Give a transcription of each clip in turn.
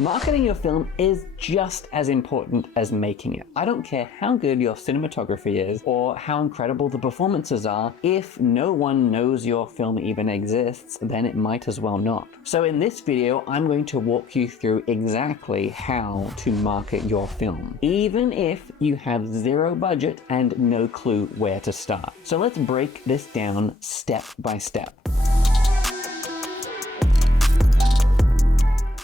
Marketing your film is just as important as making it. I don't care how good your cinematography is or how incredible the performances are. If no one knows your film even exists, then it might as well not. So in this video, I'm going to walk you through exactly how to market your film, even if you have zero budget and no clue where to start. So let's break this down step by step.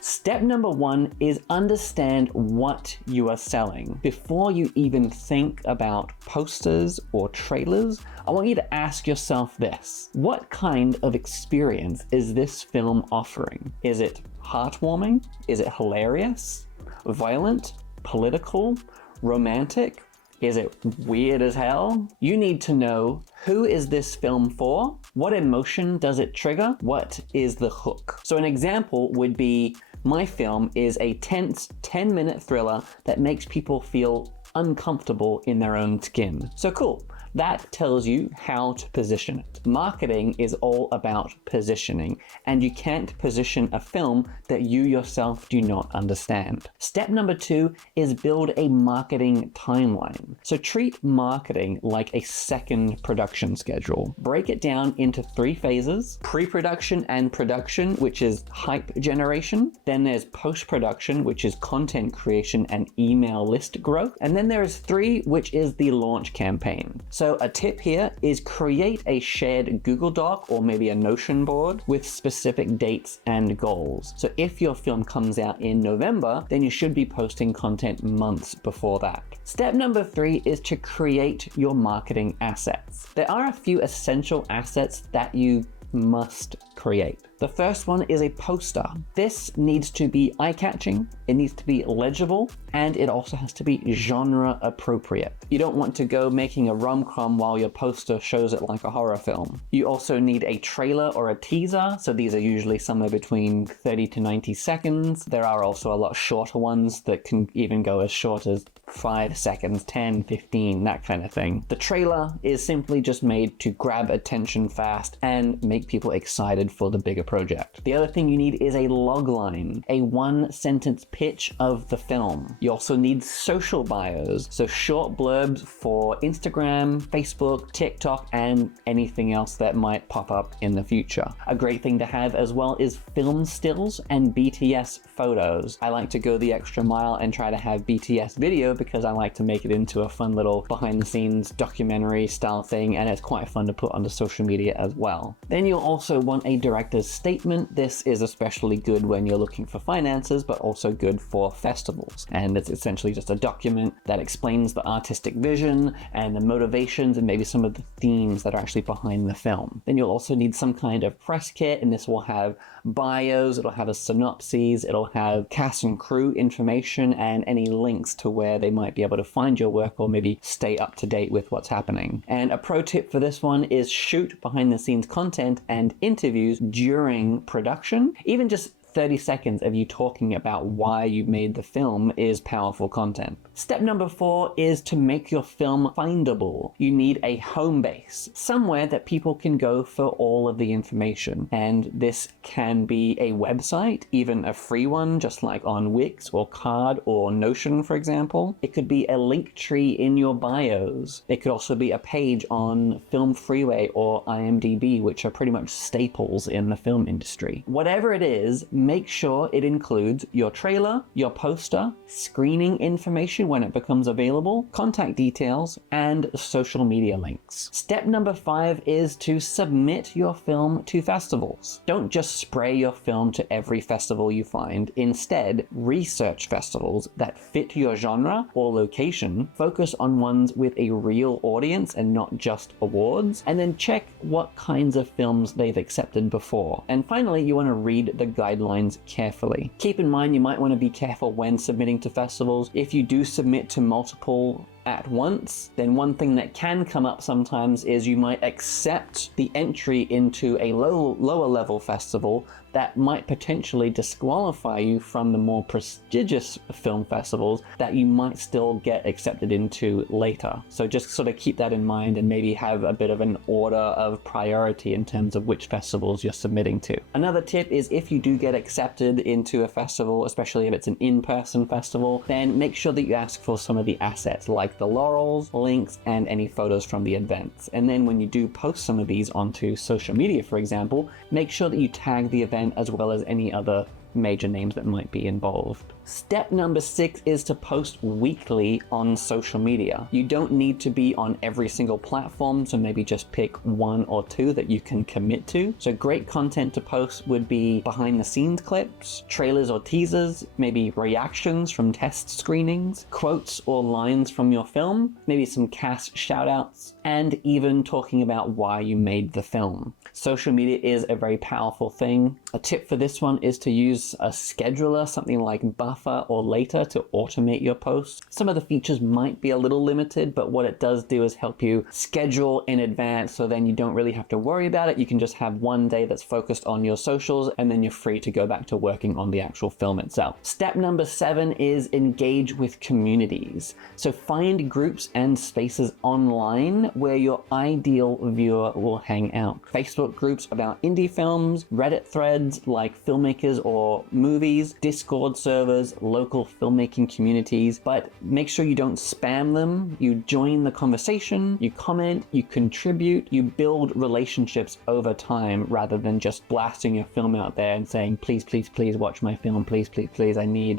Step number one is understand what you are selling. Before you even think about posters or trailers, I want you to ask yourself this: what kind of experience is this film offering? Is it heartwarming? Is it hilarious? Violent? Political? Romantic? Is it weird as hell? You need to know, who is this film for? What emotion does it trigger? What is the hook? So an example would be, my film is a tense 10-minute thriller that makes people feel uncomfortable in their own skin. So cool. That tells you how to position it. Marketing is all about positioning, and you can't position a film that you yourself do not understand. Step number two is build a marketing timeline. So treat marketing like a second production schedule. Break it down into 3 phases: pre-production and production, which is hype generation. Then there's post-production, which is content creation and email list growth. And then there is 3, which is the launch campaign. So a tip here is create a shared Google Doc or maybe a Notion board with specific dates and goals. So if your film comes out in November, then you should be posting content months before that. Step number 3 is to create your marketing assets. There are a few essential assets that you must create. The first one is a poster. This needs to be eye-catching, it needs to be legible, and it also has to be genre appropriate. You don't want to go making a rom-com while your poster shows it like a horror film. You also need a trailer or a teaser, so these are usually somewhere between 30 to 90 seconds. There are also a lot shorter ones that can even go as short as 5 seconds, 10, 15, that kind of thing. The trailer is simply just made to grab attention fast and make people excited for the bigger project. The other thing you need is a logline, a 1-sentence pitch of the film. You also need social bios, so short blurbs for Instagram, Facebook, TikTok, and anything else that might pop up in the future. A great thing to have as well is film stills and BTS photos. I like to go the extra mile and try to have BTS video because I like to make it into a fun little behind the scenes documentary style thing, and it's quite fun to put onto social media as well. Then you'll also want a director's statement. This is especially good when you're looking for finances, but also good for festivals. And it's essentially just a document that explains the artistic vision and the motivations and maybe some of the themes that are actually behind the film. Then you'll also need some kind of press kit, and this will have bios, it'll have a synopses, it'll have cast and crew information, and any links to where they might be able to find your work or maybe stay up to date with what's happening. And a pro tip for this one is shoot behind the scenes content and interviews during production. Even just 30 seconds of you talking about why you made the film is powerful content. Step number 4 is to make your film findable. You need a home base, somewhere that people can go for all of the information. And this can be a website, even a free one, just like on Wix or Card or Notion, for example. It could be a link tree in your bios. It could also be a page on Film Freeway or IMDb, which are pretty much staples in the film industry. Whatever it is, make sure it includes your trailer, your poster, screening information when it becomes available, contact details, and social media links. Step number 5 is to submit your film to festivals. Don't just spray your film to every festival you find. Instead, research festivals that fit your genre or location, focus on ones with a real audience and not just awards, and then check what kinds of films they've accepted before. And finally, you want to read the guidelines carefully. Keep in mind, you might want to be careful when submitting to festivals. If you do submit to multiple at once, then one thing that can come up sometimes is you might accept the entry into a lower level festival that might potentially disqualify you from the more prestigious film festivals that you might still get accepted into later. So just sort of keep that in mind and maybe have a bit of an order of priority in terms of which festivals you're submitting to. Another tip is if you do get accepted into a festival, especially if it's an in-person festival, then make sure that you ask for some of the assets like the laurels, links, and any photos from the events. And then when you do post some of these onto social media, for example, make sure that you tag the event as well as any other major names that might be involved. Step number 6 is to post weekly on social media. You don't need to be on every single platform, so maybe just pick 1 or 2 that you can commit to. So great content to post would be behind the scenes clips, trailers or teasers, maybe reactions from test screenings, quotes or lines from your film, maybe some cast shoutouts, and even talking about why you made the film. Social media is a very powerful thing. A tip for this one is to use a scheduler, something like Buffer or Later, to automate your posts. Some of the features might be a little limited, but what it does do is help you schedule in advance, so then you don't really have to worry about it. You can just have one day that's focused on your socials, and then you're free to go back to working on the actual film itself. Step number 7 is engage with communities. So find groups and spaces online where your ideal viewer will hang out. Facebook groups about indie films, Reddit threads like Filmmakers or movies, Discord servers, local filmmaking communities, but make sure you don't spam them. You join the conversation, you comment, you contribute, you build relationships over time rather than just blasting your film out there and saying, please, please, please watch my film, please, please, please, I need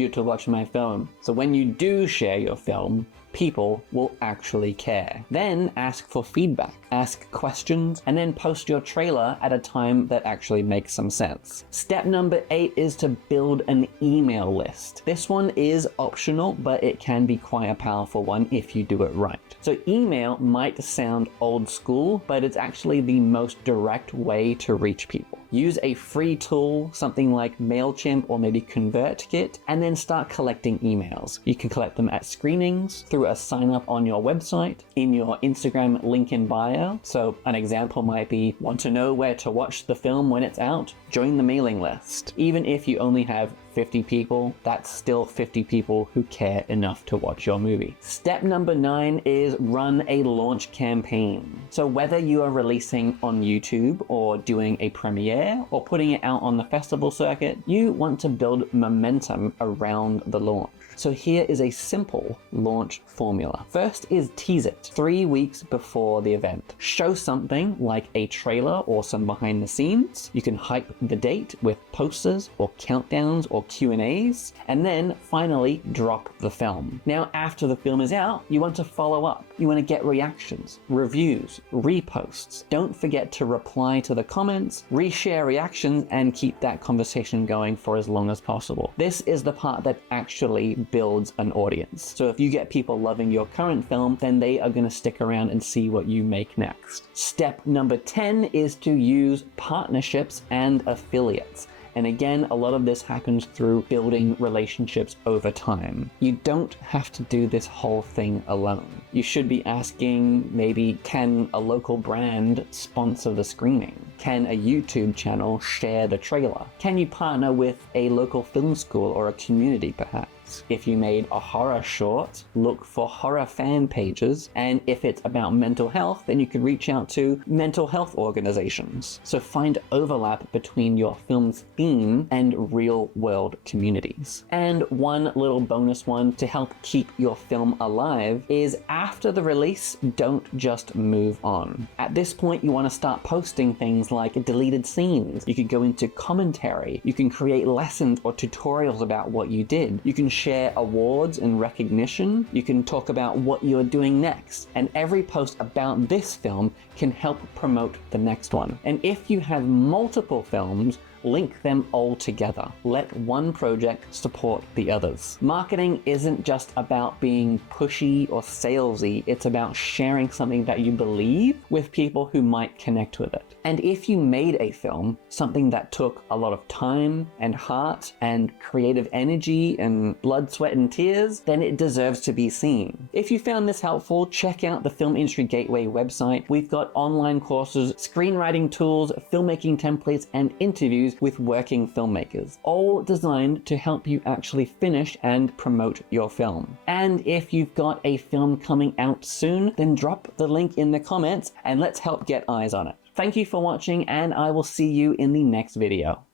you to watch my film. So when you do share your film, people will actually care. Then ask for feedback, ask questions, and then post your trailer at a time that actually makes some sense. Step number 8 is to build an email list. This one is optional, but it can be quite a powerful one if you do it right. So email might sound old school, but it's actually the most direct way to reach people. Use a free tool, something like MailChimp or maybe ConvertKit, and then start collecting emails. You can collect them at screenings, through a sign up on your website, in your Instagram link in bio. So an example might be, want to know where to watch the film when it's out? Join the mailing list. Even if you only have 50 people, that's still 50 people who care enough to watch your movie. Step number 9 is run a launch campaign. So whether you are releasing on YouTube or doing a premiere or putting it out on the festival circuit, you want to build momentum around the launch. So here is a simple launch formula. First is tease it 3 weeks before the event. Show something like a trailer or some behind the scenes. You can hype the date with posters or countdowns or Q&As, and then finally drop the film. Now, after the film is out, you want to follow up. You want to get reactions, reviews, reposts. Don't forget to reply to the comments, reshare reactions, and keep that conversation going for as long as possible. This is the part that actually builds an audience. So if you get people loving your current film, then they are going to stick around and see what you make next. Step number 10 is to use partnerships and affiliates. And again, a lot of this happens through building relationships over time. You don't have to do this whole thing alone. You should be asking, maybe, can a local brand sponsor the screening? Can a YouTube channel share the trailer? Can you partner with a local film school or a community perhaps? If you made a horror short, look for horror fan pages, and if it's about mental health, then you could reach out to mental health organizations. So find overlap between your film's theme and real-world communities. And one little bonus one to help keep your film alive is after the release, don't just move on. At this point, you want to start posting things like deleted scenes. You could go into commentary. You can create lessons or tutorials about what you did. You can share awards and recognition. You can talk about what you're doing next. And every post about this film can help promote the next one. And if you have multiple films, link them all together. Let one project support the others. Marketing isn't just about being pushy or salesy, it's about sharing something that you believe with people who might connect with it. And if you made a film, something that took a lot of time and heart and creative energy and blood, sweat, and tears, then it deserves to be seen. If you found this helpful, check out the Film Industry Gateway website. We've got online courses, screenwriting tools, filmmaking templates, and interviews with working filmmakers, all designed to help you actually finish and promote your film. And if you've got a film coming out soon, then drop the link in the comments and let's help get eyes on it. Thank you for watching, and I will see you in the next video.